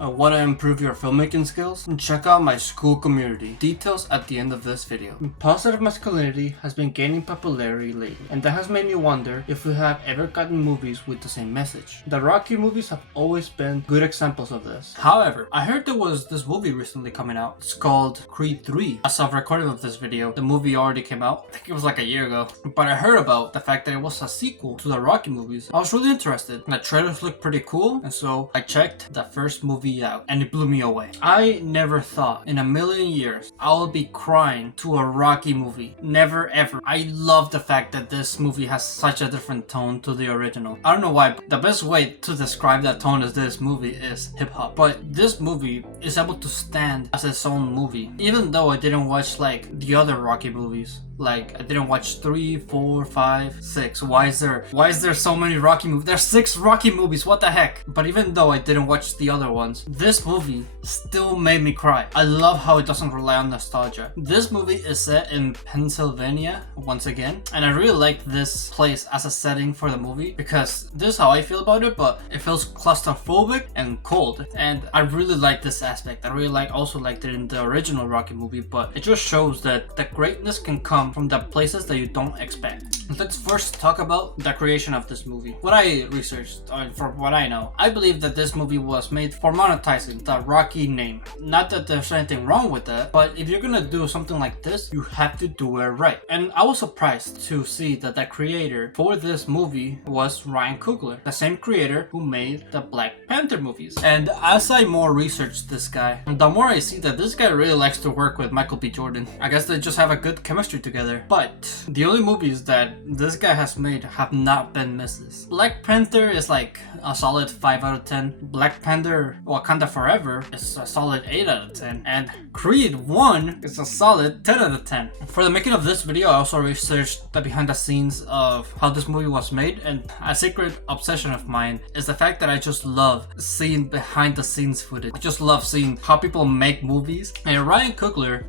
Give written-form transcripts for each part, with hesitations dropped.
Want to improve your filmmaking skills? Check out my school community. Details at the end of this video. Positive masculinity has been gaining popularity lately, and that has made me wonder if we have ever gotten movies with the same message. The Rocky movies have always been good examples of this. However, I heard there was this movie recently coming out. It's called Creed 3. As of recording of this video, the movie already came out. I think it was like a year ago. But I heard about the fact that it was a sequel to the Rocky movies. I was really interested. The trailers looked pretty cool, and so I checked the first movie out, and it blew me away. I never thought in a million years I would be crying to a Rocky movie. Never ever. I love the fact that this movie has such a different tone to the original. I don't know why, but the best way to describe that tone as this movie is hip-hop. But this movie is able to stand as its own movie. Even though I didn't watch like the other Rocky movies. Like, I didn't watch 3, 4, 5, 6. Why is there so many Rocky movies? There's 6 Rocky movies, what the heck? But even though I didn't watch the other ones, this movie still made me cry. I love how it doesn't rely on nostalgia. This movie is set in Pennsylvania, once again, and I really like this place as a setting for the movie because this is how I feel about it, but it feels claustrophobic and cold, and I really like this aspect. I really also liked it in the original Rocky movie, but it just shows that the greatness can come from the places that you don't expect. Let's first talk about the creation of this movie. What I researched, from what I know, I believe that this movie was made for monetizing the Rocky name. Not that there's anything wrong with that, but if you're gonna do something like this, you have to do it right. And I was surprised to see that the creator for this movie was Ryan Coogler, the same creator who made the Black Panther movies. And as I more researched this guy, the more I see that this guy really likes to work with Michael B. Jordan. I guess they just have a good chemistry together. But the only movies that this guy has made have not been misses. Black Panther is like a solid 5 out of 10. Black Panther Wakanda Forever is a solid 8 out of 10. And Creed 1 is a solid 10 out of 10. For the making of this video, I also researched the behind the scenes of how this movie was made, and a secret obsession of mine is the fact that I just love seeing behind the scenes footage. I just love seeing how people make movies. And Ryan Coogler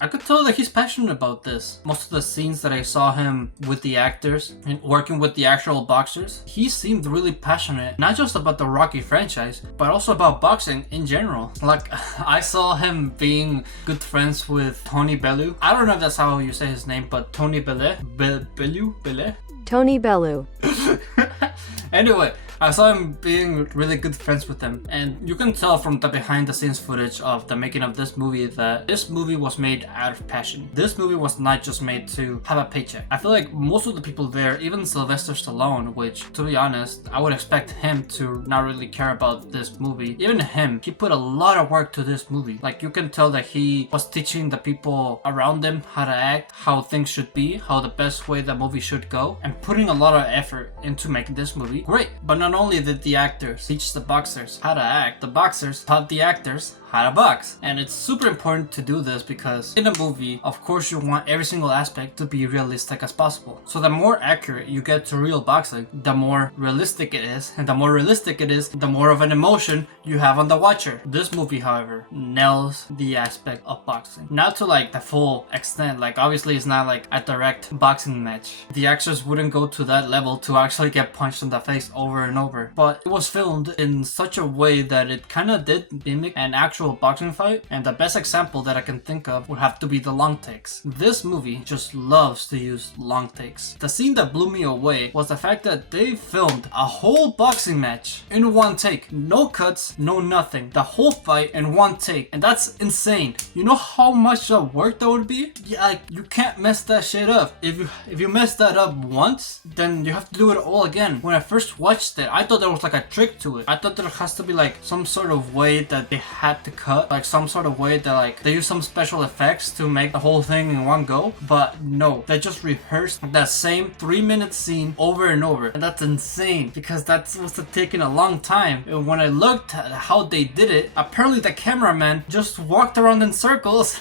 I could tell that he's passionate about this. Most of the scenes that I saw him with the actors and working with the actual boxers, he seemed really passionate, not just about the Rocky franchise, but also about boxing in general. Like, I saw him being good friends with Tony Bellew. I don't know if that's how you say his name, but Tony Bellew? Tony Bellew. Anyway, I saw him being really good friends with them, and you can tell from the behind the scenes footage of the making of this movie that this movie was made out of passion. This movie was not just made to have a paycheck. I feel like most of the people there, even Sylvester Stallone, which to be honest, I would expect him to not really care about this movie. Even him, he put a lot of work to this movie. Like, you can tell that he was teaching the people around him how to act, how things should be, how the best way the movie should go, and putting a lot of effort into making this movie great. But not only did the actors teach the boxers how to act, the boxers taught the actors how to box. And it's super important to do this because in a movie, of course, you want every single aspect to be realistic as possible. So the more accurate you get to real boxing, the more realistic it is, and the more realistic it is, the more of an emotion you have on the watcher. This movie, however, nails the aspect of boxing. Not to like the full extent, like obviously it's not like a direct boxing match. The actors wouldn't go to that level to actually get punched in the face over and over. But it was filmed in such a way that it kind of did mimic an actual boxing fight, and the best example that I can think of would have to be the long takes. This movie just loves to use long takes. The scene that blew me away was the fact that they filmed a whole boxing match in one take. No cuts, no nothing. The whole fight in one take, and that's insane. You know how much work that would be? Yeah, like, you can't mess that shit up. If you mess that up once, then you have to do it all again. When I first watched it, I thought there was like a trick to it. I thought there has to be like some sort of way that they had to cut, like some sort of way that like they use some special effects to make the whole thing in one go. But no, they just rehearsed that same 3-minute scene over and over, and that's insane because that must have taken a long time. And when I looked at how they did it, apparently the cameraman just walked around in circles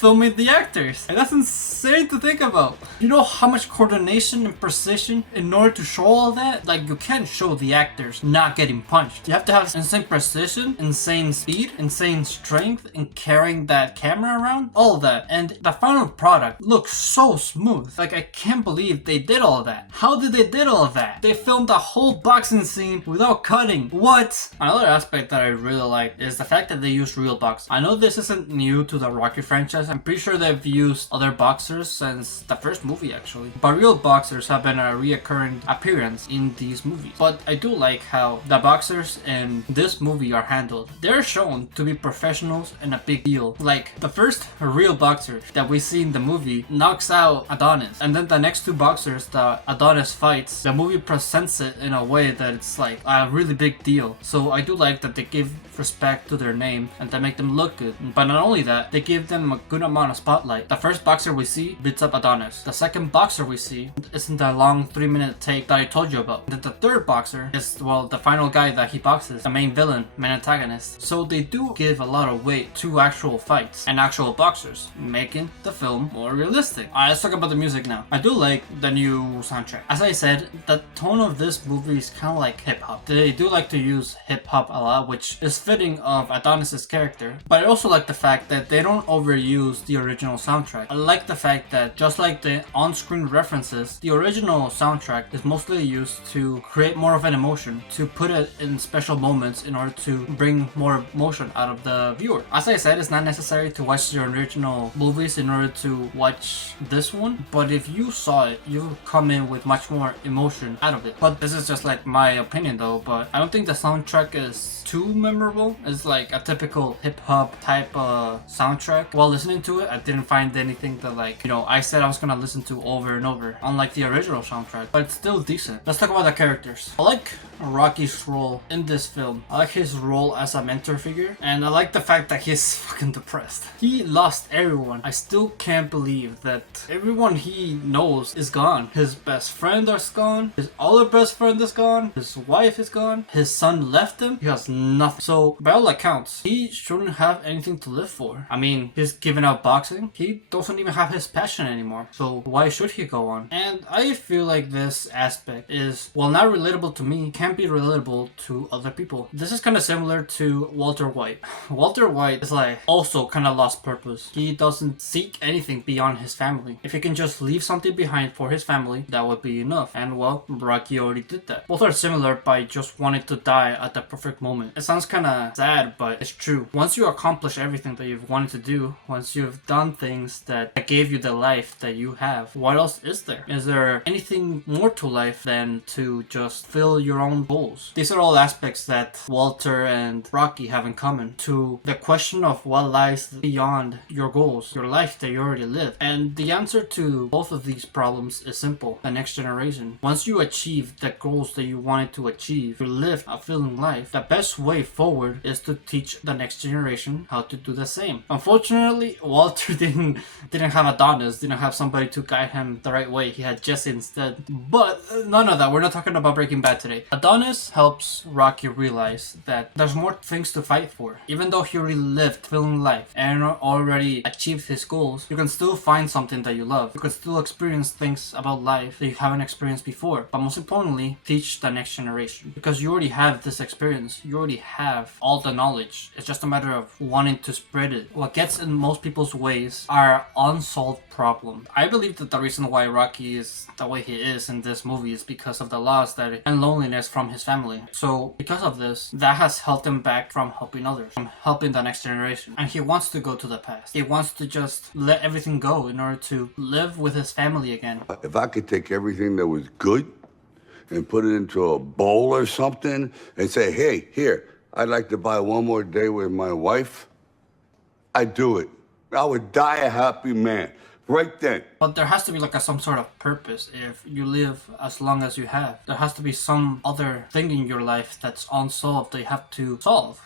filming the actors. And that's insane to think about. You know how much coordination and precision in order to show all that? Like, you can't show the actors not getting punched. You have to have insane precision, insane speed, insane strength in carrying that camera around. All of that. And the final product looks so smooth. Like, I can't believe they did all of that. How did they did all of that? They filmed the whole boxing scene without cutting. What? Another aspect that I really like is the fact that they use real boxers. I know this isn't new to the Rocky franchise. I'm pretty sure they've used other boxers since the first movie actually. But real boxers have been a reoccurring appearance in these movies. But I do like how the boxers in this movie are handled. They're shown to be professionals and a big deal. Like, the first real boxer that we see in the movie knocks out Adonis. And then the next two boxers that Adonis fights, the movie presents it in a way that it's like a really big deal. So I do like that they give respect to their name and they make them look good. But not only that, they give them a good amount of spotlight. The first boxer we see beats up Adonis. The second boxer we see isn't that long 3-minute take that I told you about. Then the third boxer is, well, the final guy that he boxes, the main villain, main antagonist. So they do give a lot of weight to actual fights and actual boxers, making the film more realistic. Alright, let's talk about the music now. I do like the new soundtrack. As I said, the tone of this movie is kind of like hip-hop. They do like to use hip-hop a lot, which is fitting of Adonis's character. But I also like the fact that they don't overuse the original soundtrack. I like the fact that just like the on-screen references, the original soundtrack is mostly used to create more of an emotion, to put it in special moments in order to bring more emotion out of the viewer. As I said, it's not necessary to watch the original movies in order to watch this one, but if you saw it, you would come in with much more emotion out of it. But this is just like my opinion though, but I don't think the soundtrack is too memorable. It's like a typical hip-hop type soundtrack. While listening to it, I didn't find anything that, like, you know, I said I was gonna listen to over and over, unlike the original soundtrack, but it's still decent. Let's talk about the characters. I like Rocky's role in this film. I like his role as a mentor figure, and I like the fact that he's fucking depressed. He lost everyone. I still can't believe that everyone he knows is gone. His best friend is gone, his other best friend is gone, his wife is gone, his son left him, he has nothing. So by all accounts, he shouldn't have anything to live for. I mean, he's given up boxing. He doesn't even have his passion anymore. So why should he go on? And I feel like this aspect is, while not relatable to me, can be relatable to other people. This is kind of similar to Walter White. Walter White is like also kind of lost purpose. He doesn't seek anything beyond his family. If he can just leave something behind for his family, that would be enough. And well, Rocky already did that. Both are similar by just wanting to die at the perfect moment. It sounds kind of sad, but it's true. Once you accomplish everything that you've wanted to do, once you've done things that gave you the life that you have, what else is there? Is there anything more to life than to just fill your own goals? These are all aspects that Walter and Rocky have in common to the question of what lies beyond your goals, your life that you already live. And the answer to both of these problems is simple: the next generation. Once you achieve the goals that you wanted to achieve, you live a fulfilling life, the best way forward is to teach the next generation how to do the same. Unfortunately, Walter didn't have Adonis, didn't have somebody to guide him the right way. He had Jesse instead. But none of that. We're not talking about Breaking Bad today. Adonis helps Rocky realize that there's more things to fight for. Even though he already lived fulfilling life and already achieved his goals, you can still find something that you love. You can still experience things about life that you haven't experienced before. But most importantly, teach the next generation. Because you already have this experience. You already have all the knowledge. It's just a matter of wanting to spread it. What gets in most people's ways are unsolved problems. I believe that the reason why Rocky is the way he is in this movie is because of the loss and loneliness from his family. So because of this, that has held him back from helping others, from helping the next generation. And he wants to go to the past. He wants to just let everything go in order to live with his family again. If I could take everything that was good and put it into a bowl or something and say, hey, here, I'd like to buy one more day with my wife, I'd do it. I would die a happy man right then. But there has to be like some sort of purpose if you live as long as you have. There has to be some other thing in your life that's unsolved that you have to solve.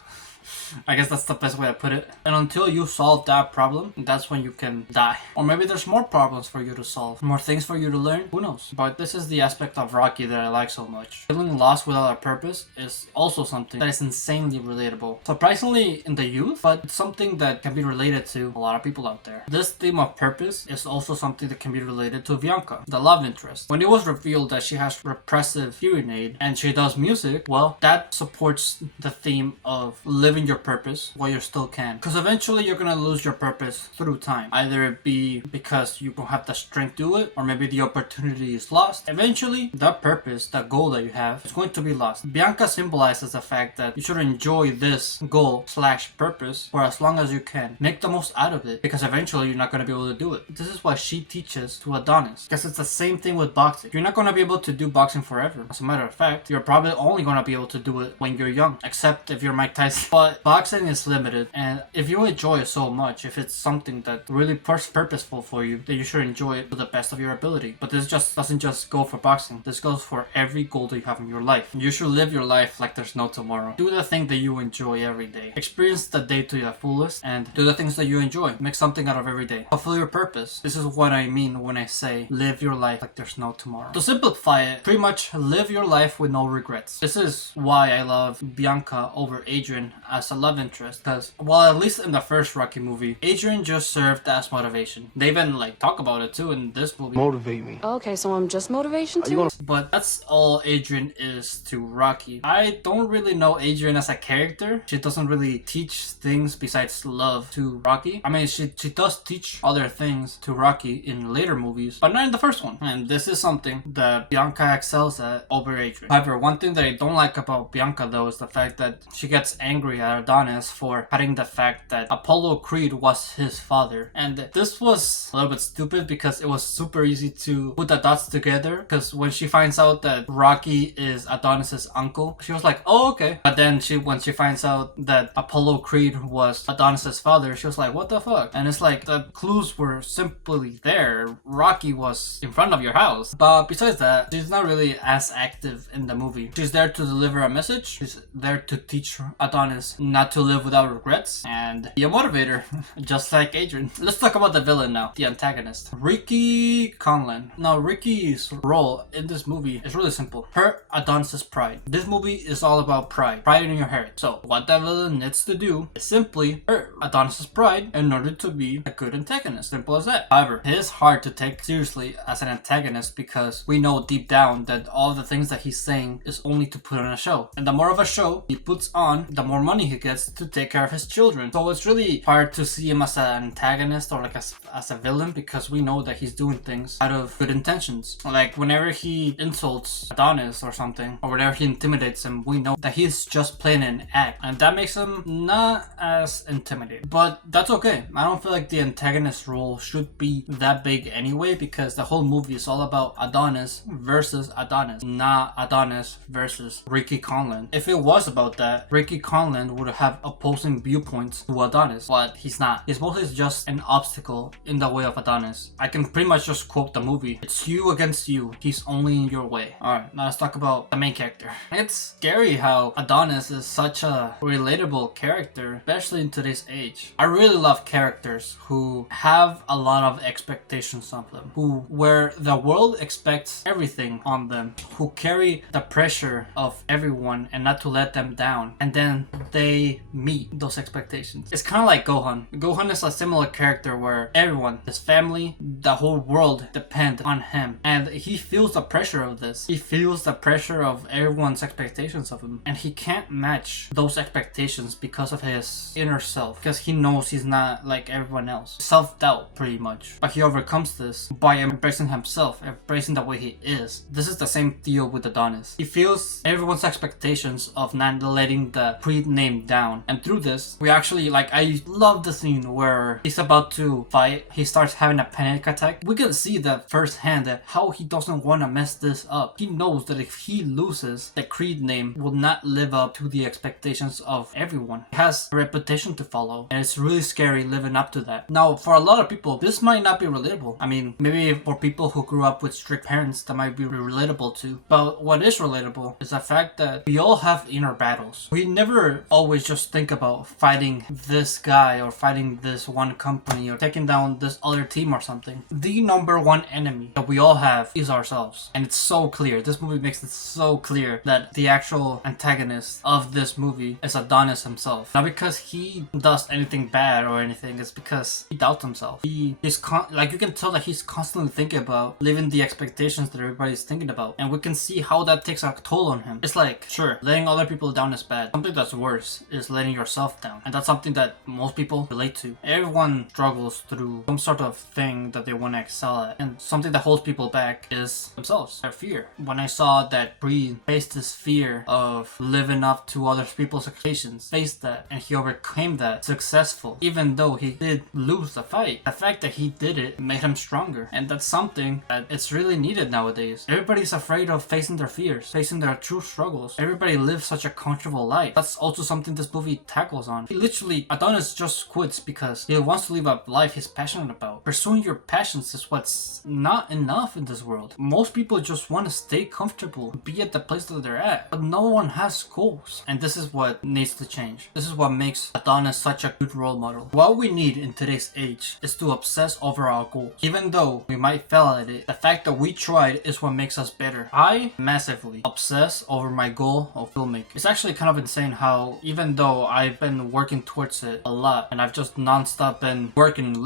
I guess that's the best way to put it. And until you solve that problem, that's when you can die. Or maybe there's more problems for you to solve, more things for you to learn, who knows. But this is the aspect of Rocky that I like so much. Feeling lost without a purpose is also something that is insanely relatable. Surprisingly in the youth, but it's something that can be related to a lot of people out there. This theme of purpose is also something that can be related to Bianca, the love interest. When it was revealed that she has repressive hearing aid and she does music, well, that supports the theme of living your purpose while you still can. Because eventually you're gonna lose your purpose through time. Either it be because you don't have the strength to do it, or maybe the opportunity is lost. Eventually, that purpose, that goal that you have, is going to be lost. Bianca symbolizes the fact that you should enjoy this goal / purpose for as long as you can. Make the most out of it, because eventually you're not gonna be able to do it. This is what she teaches to Adonis. Because it's the same thing with boxing. You're not gonna be able to do boxing forever. As a matter of fact, you're probably only gonna be able to do it when you're young, except if you're Mike Tyson. But boxing is limited, and if you enjoy it so much, if it's something that really purposeful for you, then you should enjoy it to the best of your ability. But this just doesn't just go for boxing. This goes for every goal that you have in your life. You should live your life like there's no tomorrow. Do the thing that you enjoy every day. Experience the day to your fullest and do the things that you enjoy. Make something out of every day. Fulfill your purpose. This is what I mean when I say live your life like there's no tomorrow. To simplify it, pretty much live your life with no regrets. This is why I love Bianca over Adrian as a love interest, because while at least in the first Rocky movie, Adrian just served as motivation. They even talk about it too in this movie. Motivate me. Okay, so I'm just motivation too? But that's all Adrian is to Rocky. I don't really know Adrian as a character. She doesn't really teach things besides love to Rocky. I mean, she does teach other things to Rocky in later movies, but not in the first one. And this is something that Bianca excels at over Adrian. However, one thing that I don't like about Bianca though is the fact that she gets angry at Adonis for hiding the fact that Apollo Creed was his father. And this was a little bit stupid because it was super easy to put the dots together, because when she finds out that Rocky is Adonis's uncle, she was like, oh, okay. But then when she finds out that Apollo Creed was Adonis's father, she was like, what the fuck? And it's like, the clues were simply there. Rocky was in front of your house. But besides that, she's not really as active in the movie. She's there to deliver a message. She's there to teach Adonis not to live without regrets and be a motivator, just like Adrian. Let's talk about the villain now, the antagonist, Ricky Conlan. Now, Ricky's role in this movie is really simple. Hurt Adonis's pride. This movie is all about pride in your heart. So what that villain needs to do is simply hurt Adonis's pride in order to be a good antagonist. Simple as that. However, it is hard to take seriously as an antagonist because we know deep down that all the things that he's saying is only to put on a show. And the more of a show he puts on, the more money he gets to take care of his children. So it's really hard to see him as an antagonist or as a villain, because we know that he's doing things out of good intentions. Like whenever he insults Adonis or something, or whenever he intimidates him, we know that he's just playing an act, and that makes him not as intimidating. But that's okay. I don't feel like the antagonist role should be that big anyway, because the whole movie is all about Adonis versus Adonis, not Adonis versus Ricky Conlan. If it was about that, Ricky Conlan would have opposing viewpoints to Adonis, but he's not. He's mostly just an obstacle in the way of Adonis. I can pretty much just quote the movie. It's you against you. He's only in your way. Alright, now let's talk about the main character. It's scary how Adonis is such a relatable character, especially in today's age. I really love characters who have a lot of expectations of them, where the world expects everything on them, who carry the pressure of everyone and not to let them down, and then they meet those expectations. It's kind of like Gohan. Gohan is a similar character where everyone, his family, the whole world depend on him, and he feels the pressure of this. He feels the pressure of everyone's expectations of him, and he can't match those expectations because of his inner self, because he knows he's not like everyone else. Self-doubt, pretty much. But he overcomes this by embracing himself, embracing the way he is. This is the same deal with Adonis. He feels everyone's expectations of not letting the Creed name down, and through this, we actually, I love the scene where he's about to fight. He starts having a panic attack. We can see that firsthand, that how he doesn't want to mess this up. He knows that if he loses, the Creed name will not live up to the expectations of everyone. He has a reputation to follow, and it's really scary living up to that. Now, for a lot of people, this might not be relatable. I mean, maybe for people who grew up with strict parents, that might be relatable too. But what is relatable is the fact that we all have inner battles. We never always just think about fighting this guy or fighting this one company or taking down this other team or something. The number one enemy that we all have is ourselves. And it's so clear. This movie makes it so clear that the actual antagonist of this movie is Adonis himself. Not because he does anything bad or anything, it's because he doubts himself. He's like, you can tell that he's constantly thinking about living the expectations that everybody's thinking about. And we can see how that takes a toll on him. It's like, sure, letting other people down is bad. Something that's worse is letting yourself down. And that's something that most people relate to. Everyone struggles through some sort of thing that they want to excel at. And something that holds people back is themselves, their fear. When I saw that Bree faced this fear of living up to other people's expectations, faced that, and he overcame that successful, even though he did lose the fight. The fact that he did it made him stronger. And that's something that it's really needed nowadays. Everybody's afraid of facing their fears, facing their true struggles. Everybody lives such a comfortable life. That's also something this movie tackles on. He literally, Adonis just quits because he wants to live a life he's passionate about. Pursuing your passions is what's not enough in this world. Most people just want to stay comfortable, be at the place that they're at, but no one has goals. And this is what needs to change. This is what makes Adonis such a good role model. What we need in today's age is to obsess over our goals. Even though we might fail at it, the fact that we tried is what makes us better. I massively obsess over my goal of filmmaking. It's actually kind of insane how even though I've been working towards it a lot and I've just non-stop been working and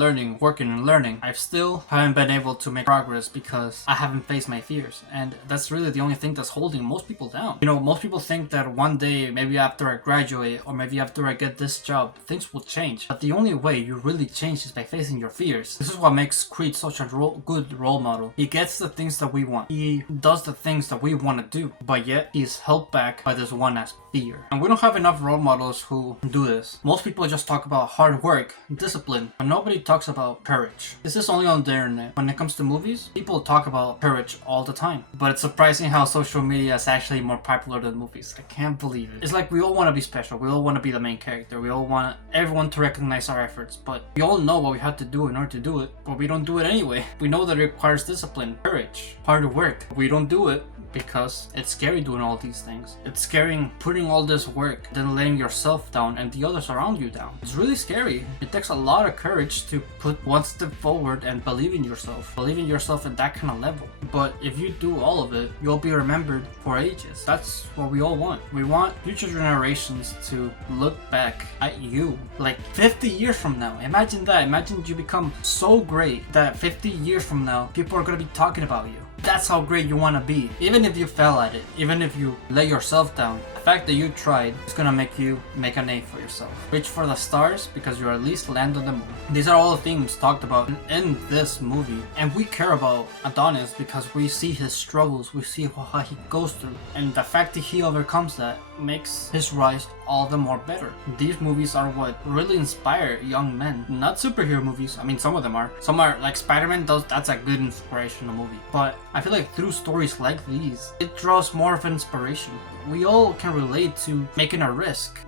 learning, I still haven't been able to make progress because I haven't faced my fears. And that's really the only thing that's holding most people down. You know, most people think that one day, maybe after I graduate or maybe after I get this job, things will change. But the only way you really change is by facing your fears. This is what makes Creed such a good role model. He gets the things that we want. He does the things that we want to do, but yet he's held back by this one aspect, fear. And we don't have enough role models who do this. Most people just talk about hard work, discipline, but nobody talks about courage. This is only on the internet. When it comes to movies, people talk about courage all the time. But it's surprising how social media is actually more popular than movies. I can't believe it. It's like we all want to be special. We all want to be the main character. We all want everyone to recognize our efforts. But we all know what we have to do in order to do it, but we don't do it anyway. We know that it requires discipline, courage, hard work. We don't do it because it's scary doing all these things. It's scary putting all this work, then letting yourself down and the others around you down. It's really scary. It takes a lot of courage to put one step forward and believe in yourself at that kind of level. But if you do all of it, you'll be remembered for ages. That's what we all want. We want future generations to look back at you like 50 years from now. Imagine that. Imagine you become so great that 50 years from now, people are going to be talking about you. That's how great you want to be. Even if you fail at it, even if you let yourself down, the fact that you tried is gonna make you make a name for yourself. Reach for the stars because you at least land on the moon. These are all the themes talked about in this movie. And we care about Adonis because we see his struggles, we see how he goes through. And the fact that he overcomes that makes his rise all the more better. These movies are what really inspire young men. Not superhero movies. I mean, some of them are. Some are like Spider-Man that's a good inspirational movie. But I feel like through stories like these, it draws more of an inspiration. We all can relate to making a risk,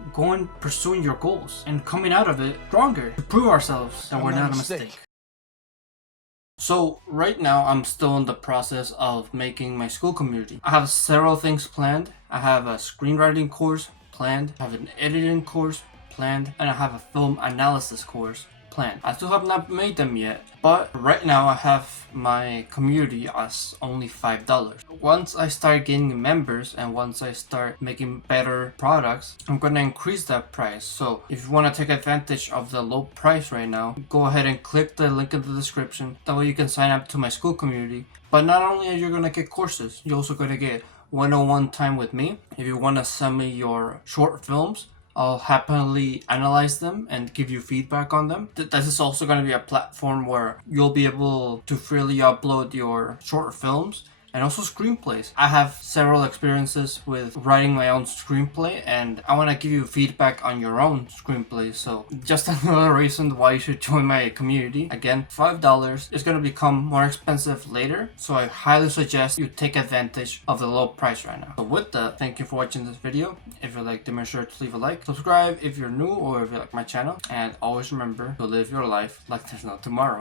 pursuing your goals, and coming out of it stronger to prove ourselves that we're not a mistake. So right now I'm still in the process of making my school community. I have several things planned. I have a screenwriting course planned, I have an editing course planned, and I have a film analysis course planned. I still have not made them yet, but right now I have my community as only $5. Once I start gaining members and once I start making better products, I'm gonna increase that price. So if you want to take advantage of the low price right now, go ahead and click the link in the description. That way you can sign up to my school community. But not only are you gonna get courses, you're also gonna get one-on-one time with me. If you want to send me your short films, I'll happily analyze them and give you feedback on them. This is also going to be a platform where you'll be able to freely upload your short films and also screenplays. I have several experiences with writing my own screenplay and I want to give you feedback on your own screenplay. So just another reason why you should join my community. Again, $5 is going to become more expensive later, so I highly suggest you take advantage of the low price right now. So with that, thank you for watching this video. If you liked it, make sure to leave a like, subscribe if you're new or if you like my channel, and always remember to live your life like there's no tomorrow.